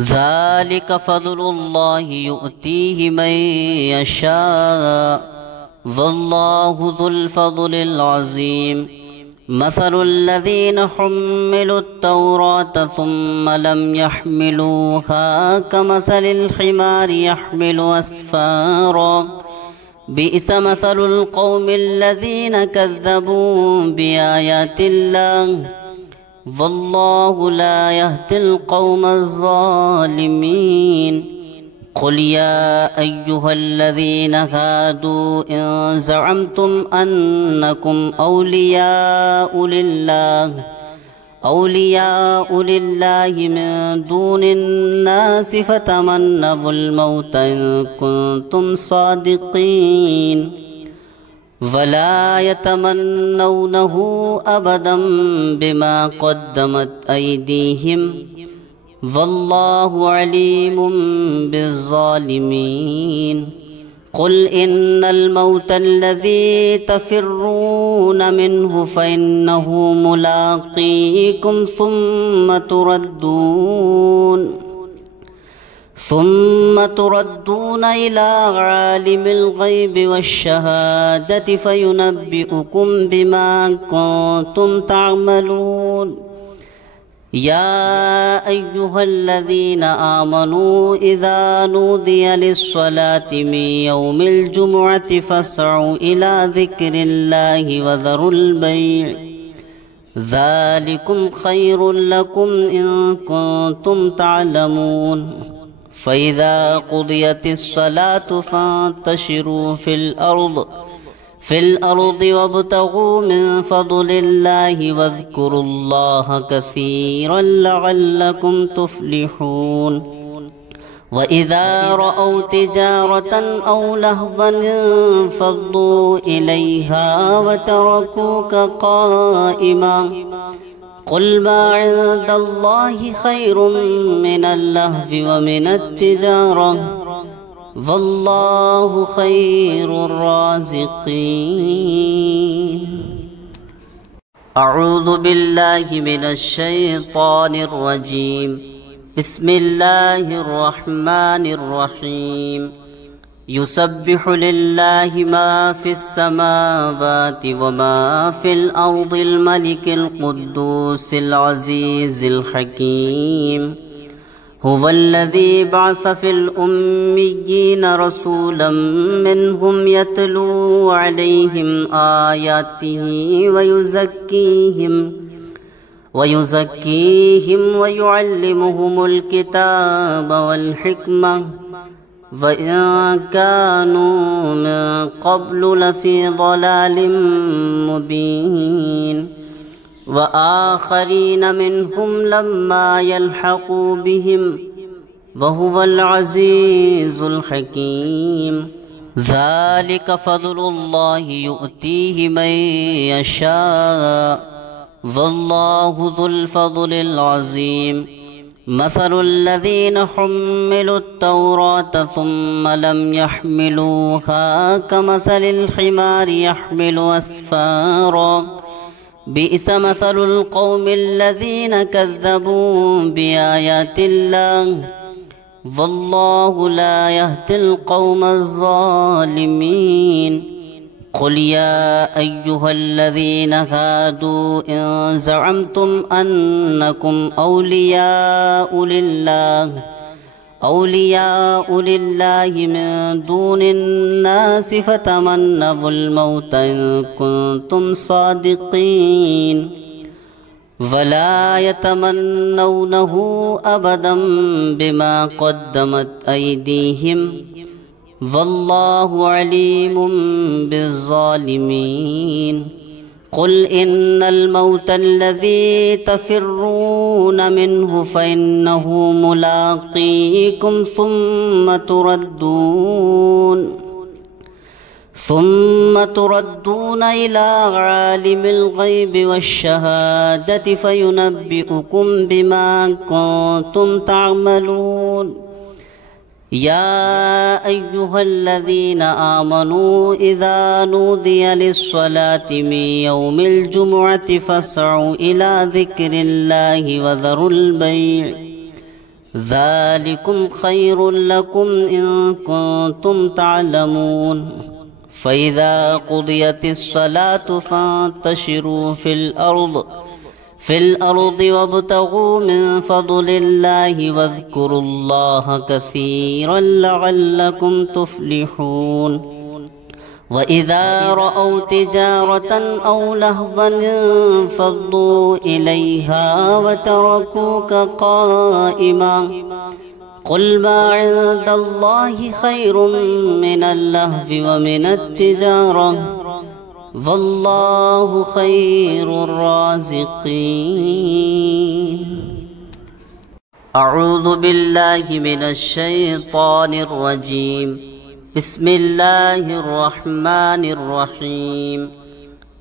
ذلك فضل الله يؤتيه من يشاء والله ذو الفضل العظيم مثل الذين حملوا التوراة ثم لم يحملوها كمثل الحمار يحمل أسفارا بئس مثل القوم الذين كذبوا بآيات الله والله لا يهدي القوم الظالمين قل يا أيها الذين هادوا إن زعمتم أنكم أولياء لله من دون الناس فتمنوا الموت إن كنتم صادقين ولا يتمنونه أبدا بما قدمت أيديهم والله عليم بالظالمين قل إن الموت الذي تفرون منه فإنه ملاقيكم ثم تردون إلى عالم الغيب والشهادة فينبئكم بما كنتم تعملون يا أيها الذين آمنوا إذا نودي للصلاة من يوم الجمعة فاسعوا إلى ذكر الله وذروا البيع ذلكم خير لكم إن كنتم تعلمون فإذا قضيت الصلاة فانتشروا في الأرض وابتغوا من فضل الله واذكروا الله كثيرا لعلكم تفلحون وإذا رأوا تجارة أو لهوا انفضوا إليها وتركوك قائما قل ما عند الله خير من اللهو ومن التجارة والله خير الرازقين أعوذ بالله من الشيطان الرجيم بسم الله الرحمن الرحيم يسبح لله ما في السماوات وما في الأرض الملك القدوس العزيز الحكيم هو الذي بعث في الأميين رسولا منهم يتلو عليهم آياته ويزكيهم ويعلمهم الكتاب والحكمة وإن كانوا من قبل لفي ضلال مبين وآخرين منهم لما يلحقوا بهم وهو العزيز الحكيم ذلك فضل الله يؤتيه من يشاء والله ذو الفضل العظيم مثل الذين حملوا التوراة ثم لم يحملوها كمثل الحمار يحمل أسفارا بئس مثل القوم الذين كذبوا بآيات الله والله لا يهدي القوم الظالمين قل يا أيها الذين هادوا إن زعمتم أنكم أولياء لله من دون الناس فتمنوا الموت إن كنتم صادقين ولا يتمنونه أبدا بما قدمت أيديهم والله عليم بالظالمين قل إن الموت الذي تفرون منه فإنه ملاقيكم ثم تردون إلى عالم الغيب والشهادة فينبئكم بما كنتم تعملون يا أيها الذين آمنوا إذا نودي للصلاة من يوم الجمعة فاسعوا إلى ذكر الله ذلكم خير لكم إن كنتم تعلمون فإذا قضيت الصلاة فانتشروا في الأرض وابتغوا من فضل الله واذكروا الله كثيرا لعلكم تفلحون وإذا رأوا تجارة أو لهوا انفضوا إليها وتركوك قائما قل ما عند الله خير من اللهو ومن التجارة والله خير الرازقين. أعوذ بالله من الشيطان الرجيم. بسم الله الرحمن الرحيم.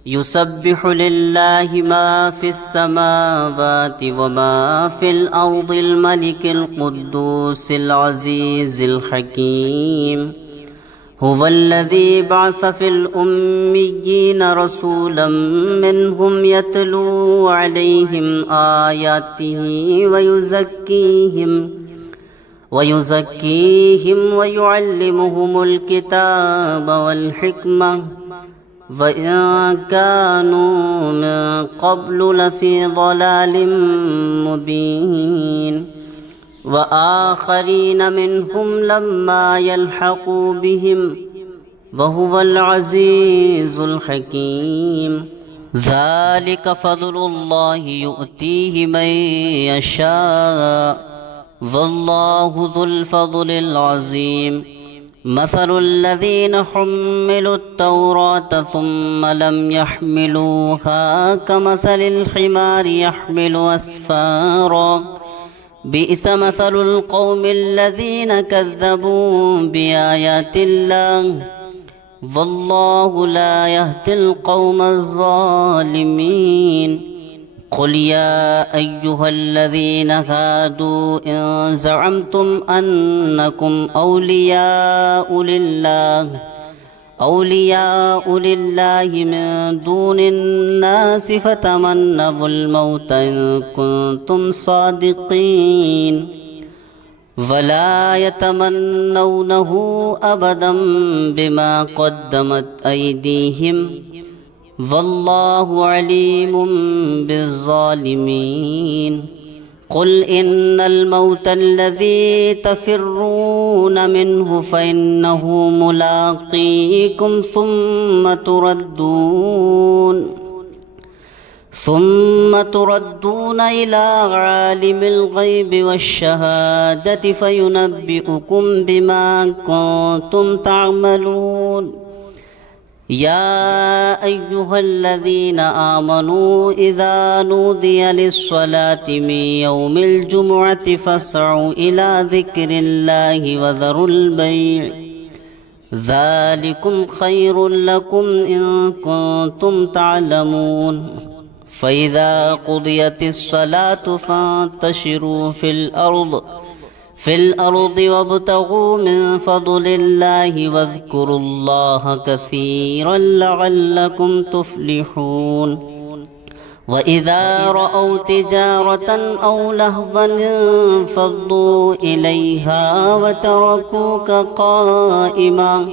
يسبح لله ما في السماوات وما في الأرض الملك القدوس العزيز الحكيم. هو الذي بعث في الأميين رسولا منهم يتلو عليهم آياته ويزكيهم ويعلمهم الكتاب والحكمة وإن كانوا من قبل لفي ضلال مبين وآخرين منهم لما يلحقوا بهم وهو العزيز الحكيم. ذلك فضل الله يؤتيه من يشاء والله ذو الفضل العظيم. مثل الذين حملوا التوراة ثم لم يحملوها كمثل الحمار يحمل أسفارا بئس مثل القوم الذين كذبوا بآيات الله والله لا يهدي القوم الظالمين. قل يا أيها الذين هادوا إن زعمتم أنكم أولياء لله من دون الناس فتمنوا الموت إن كنتم صادقين ولا يتمنونه أبدا بما قدمت أيديهم والله عليم بالظالمين. قل إن الموت الذي تفرون منه فإنه ملاقيكم ثم تردون إلى عالم الغيب والشهادة فينبئكم بما كنتم تعملون. يا أيها الذين آمنوا إذا نودي للصلاة من يوم الجمعة فاسعوا إلى ذكر الله وذروا البيع ذلكم خير لكم إن كنتم تعلمون. فإذا قضيت الصلاة فانتشروا في الأرض وابتغوا من فضل الله واذكروا الله كثيرا لعلكم تفلحون. وإذا رأوا تجارة أو لهوا انفضوا إليها وتركوك قائما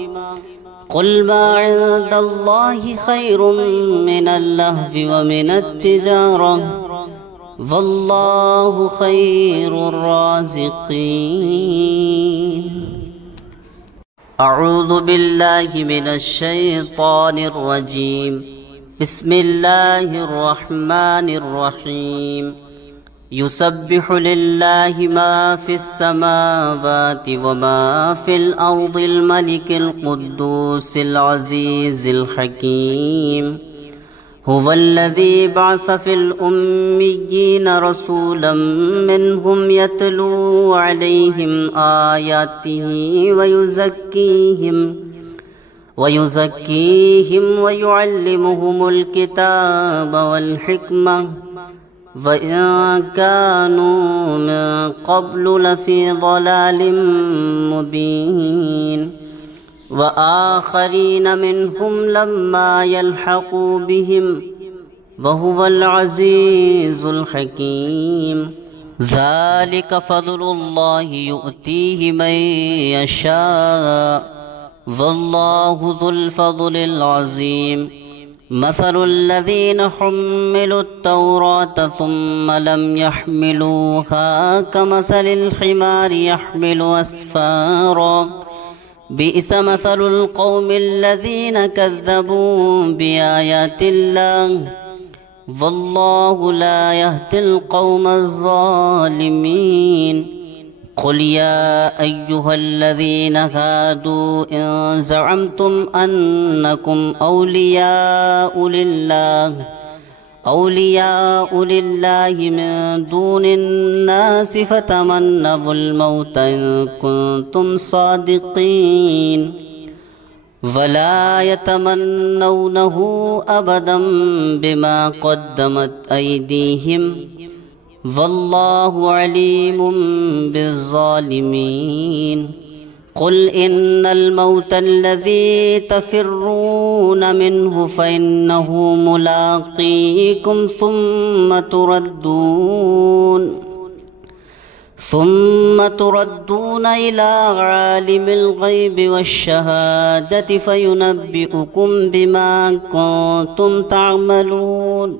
قل ما عند الله خير من اللهو ومن التجارة والله خير الرازقين. أعوذ بالله من الشيطان الرجيم. بسم الله الرحمن الرحيم. يسبح لله ما في السماوات وما في الأرض الملك القدوس العزيز الحكيم. هو الذي بعث في الأميين رسولا منهم يتلو عليهم آياته ويزكيهم ويعلمهم الكتاب والحكمة وإن كانوا من قبل لفي ضلال مبين وآخرين منهم لما يلحقوا بهم وهو العزيز الحكيم. ذلك فضل الله يؤتيه من يشاء والله ذو الفضل العظيم مثل الذين حملوا التوراة ثم لم يحملوها كمثل الحمار يحمل أسفارا بئس مثل القوم الذين كذبوا بآيات الله والله لا يهدي القوم الظالمين قل يا أيها الذين هادوا إن زعمتم أنكم أولياء لله من دون الناس فتمنوا الموت إن كنتم صادقين ولا يتمنونه أبدا بما قدمت أيديهم والله عليم بالظالمين قل إن الموت الذي تفرون منه فإنه ملاقيكم ثم تردون إلى عالم الغيب والشهادة فينبئكم بما كنتم تعملون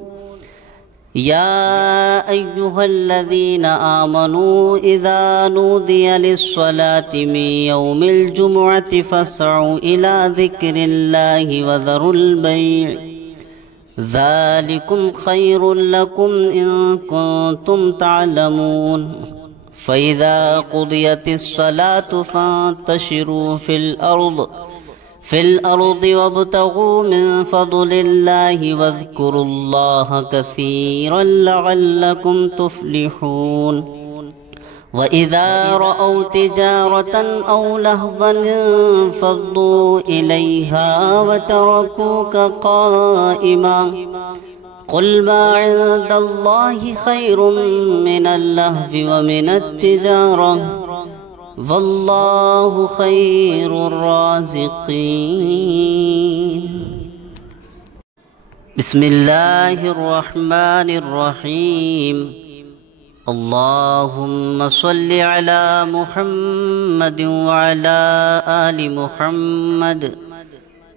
يا أيها الذين آمنوا إذا نودي للصلاة من يوم الجمعة فاسعوا إلى ذكر الله وذروا البيع ذلكم خير لكم إن كنتم تعلمون فإذا قضيت الصلاة فانتشروا في الأرض وابتغوا من فضل الله واذكروا الله كثيرا لعلكم تفلحون وإذا رأوا تجارة أو لهوا انفضوا إليها وتركوك قائما قل ما عند الله خير من اللهو ومن التجارة والله خير الرازقين بسم الله الرحمن الرحيم اللهم صل على محمد وعلى آل محمد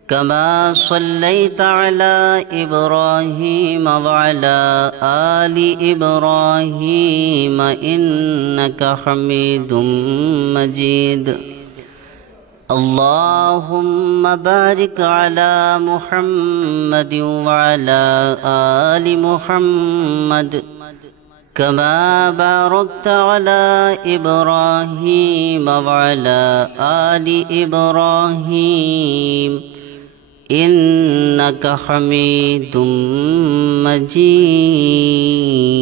كما صليت على إبراهيم وعلى آل إبراهيم إنك حميد مجيد اللهم بارك على محمد وعلى آل محمد كما باركت على إبراهيم وعلى آل إبراهيم إنك حميد مجيد